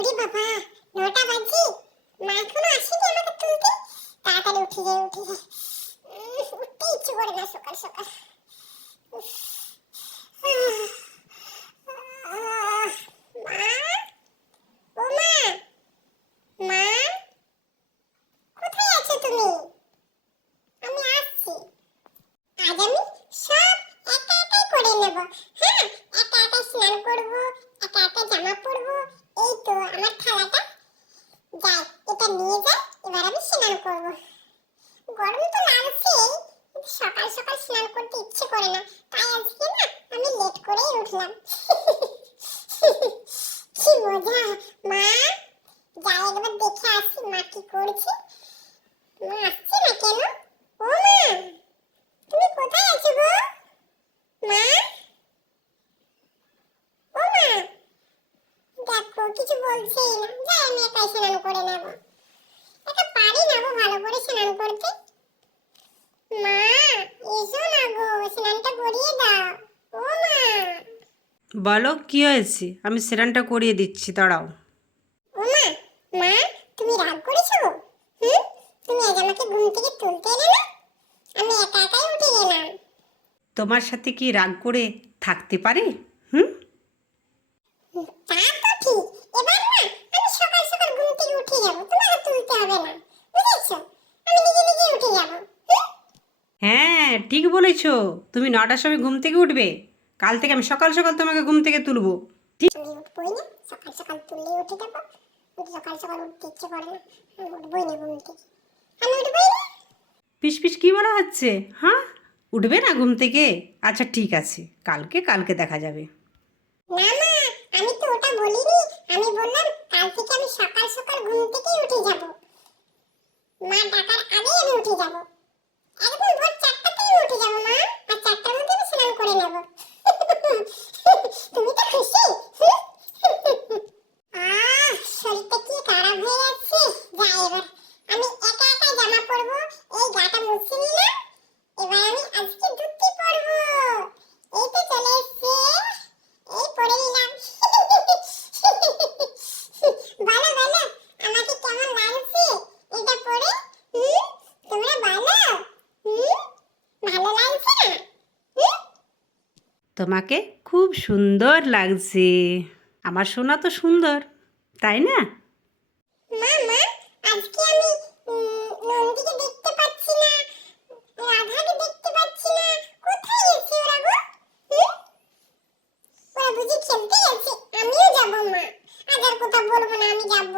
ওরে বাবা, 9টা বাজে, মা এখনো আসেনি আমাকে তুলতে। তাড়াতাড়ি উঠে যাই। উঠতে ইচ্ছে করে না সকাল সকাল। উফ, আহ, আহ, মা, ও মা, মা, কোথায় আছো তুমি? আমি আসছি। আজ আমি সব একা একাই করে নেব। হ্যাঁ, একা একা স্নান করব, একা একা জামা পরবো। এই তো আমার থালাটা, যাই এটা নিয়ে যাই, এবার আমি স্নান করব। গরম তো লাগছেই, কিন্তু সকাল সকাল স্নান করতে ইচ্ছে করে না, তাই আজকে না আমি লেট করেই উঠলাম। কি মজা। মা, যাই একবার দেখে আসি মা কি করছে। মা আসছে না কেন? ও মা, তুমি কোথায় আছো গো? মা, ও মা, দেখো কিছু বলছেই না। যাই আমি একাই স্নান করে নেব। একা পারি না গো ভালো করে স্নান করতে। মা, এসো না গো, স্নানটা করিয়ে দাও। ও মা, বলো কি হয়েছে? আমি স্নানটা করিয়ে দিচ্ছি, দাঁড়াও। ও মা, মা, তুমি রাগ করেছো গো? হুম, তুমি আজ আমাকে ঘুম থেকে তুলতে এলে না, আমি একা একাই উঠে গেলাম। তোমার সাথে কি রাগ করে থাকতে পারি? হুম। তা তো ঠিক। এবার না আমি সকাল সকাল ঘুম থেকে উঠে যাব, তোমাকে তুলতে হবে না, বুঝেছো? আমি নিজে নিজে উঠে যাব। হ্যাঁ, ঠিক বলেছো। তুমি 9টার সময় ঘুম থেকে উঠবে। কাল থেকে আমি সকাল সকাল তোমাকে ঘুম থেকে তুলবো। ঠিক। আমি উঠবই না, সকাল সকাল তুললেই উঠে যাবো। কিন্তু সকাল সকাল উঠতে ইচ্ছে করে না, আমি উঠবই না ঘুম থেকে। আমি উঠবই না। পিস পিস কি বলা হচ্ছে? হ্যাঁ, উঠবে না ঘুম থেকে? আচ্ছা ঠিক আছে, কালকে কালকে দেখা যাবে। না মা, আমি তো ওটা বলিনি। আমি বললাম কাল থেকে আমি সকাল সকাল ঘুম থেকেই উঠে যাব। মা ডাকার আগেই আমি উঠে যাব। একদম ভোর 4টাতেই উঠে যাব মা। আর 4টার মধ্যে আমি স্নান করে নেব। তুমি তো খুশি? শরীরটা কি খারাপ হয়ে যাচ্ছে। যাই এবার আমি একা একা জামা পরবো। এই গাটা মুছে নিলাম। এবার আমি আজকে ধুতি পরবো। এই তো চলে এসছে। এই পরে নিলাম। ভালো ভালো, আমাকে কেমন লাগছে এটা পরে? তোমরা ভালো? ভালো লাগছে না? হুম? তোমাকে খুব সুন্দর লাগছে। আমার সোনা তো সুন্দর, তাই না? মা মা, আজকে আমি নন্দীকে দেখতে পাচ্ছি না, রাধাকে দেখতে পাচ্ছি না। কোথায় গেছে ওরা গো? হুম? ওরা বুঝি খেলতে গেছে? আমিও যাব মা। আজ আর কথা বলবো না, আমি যাব।